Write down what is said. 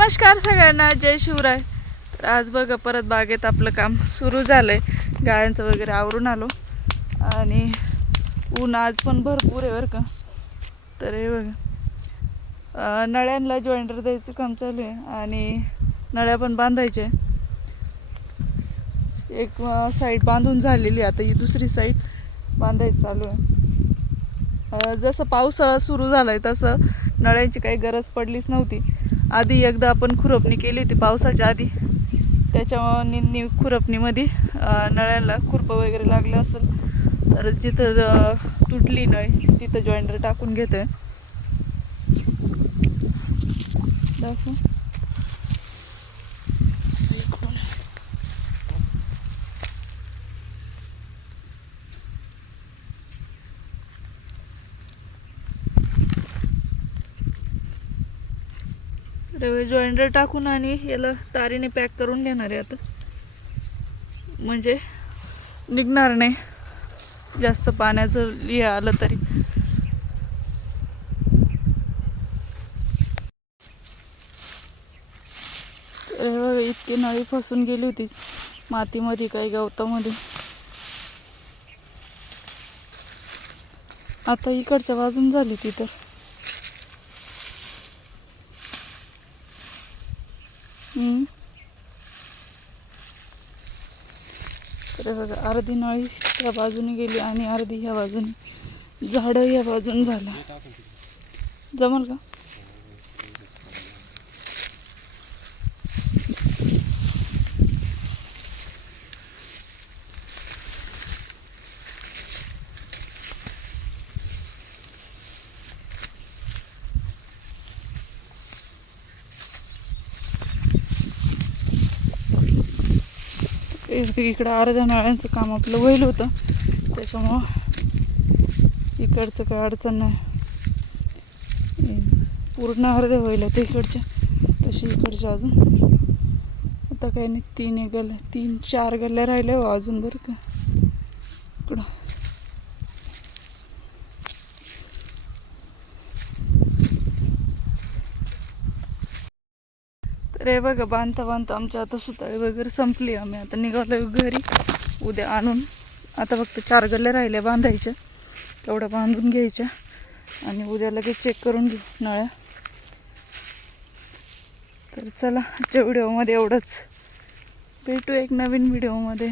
नमस्कार सगळ्यांना जय शिवराय. तर आज बघा परत बागेत आपलं काम सुरू झालं आहे गायांचं वगैरे आवरून आलो. आणि ऊन आज पण भरपूर आहे बरं का. तर हे बघा. नळ्यांना जॉईंटर द्यायचं काम चालू आहे आणि नळ्या पण बांधायच्या एक साईड बांधून झालेली आता ही दुसरी साईड बांधायचं चालू आहे. जसं पावसाळा सुरू झाला आहे तसं नळ्यांची काही गरज पडलीच नव्हती. आधी एकदा आपण खुरपणी केली होती पावसाच्या आधी. त्याच्या निन्नी खुरपणीमध्ये नळ्याला खुरपं वगैरे लागलं असेल तर जिथं तुटली नळी तिथं जॉईंटर टाकून घेतोय. दाखव. रवे जॉईंटर टाकून आणि याला तारीने पॅक करून घेणार आहे आता. म्हणजे निघणार नाही. जास्त पाण्याचं हे आलं तरी. इतकी नळी फसून गेली होती. मातीमध्ये काही गवतामध्ये. आता इकडच्या बाजून झाली ती तर. तर बघा अर्धी नळी या बाजूने गेली आणि अर्धी ह्या बाजूने. झाडं या बाजून झालं. जमल का एक- इकडं अर्ध्या नळ्यांचं काम आपलं होईल होतं. त्याच्यामुळं इकडचं काय अडचण नाही. पूर्ण अर्धे होईल आता इकडच्या तशी इकडच्या अजून. आता काही नाही तीन एक गल्ल्या तीन चार गल्ल्या राहिल्या हो अजून बरं का. रे बघा बांधता बांधता आमच्या आता सुताळी वगैरे संपली. आम्ही आता निघालो घरी. उद्या आणून आता फक्त चार गल्ल्या राहिल्या बांधायच्या. तेवढ्या बांधून घ्यायच्या. आणि उद्या लगेच चेक करून घेऊ नळ्या. तर चला आजच्या व्हिडिओमध्ये एवढंच. भेटू एक नवीन व्हिडिओमध्ये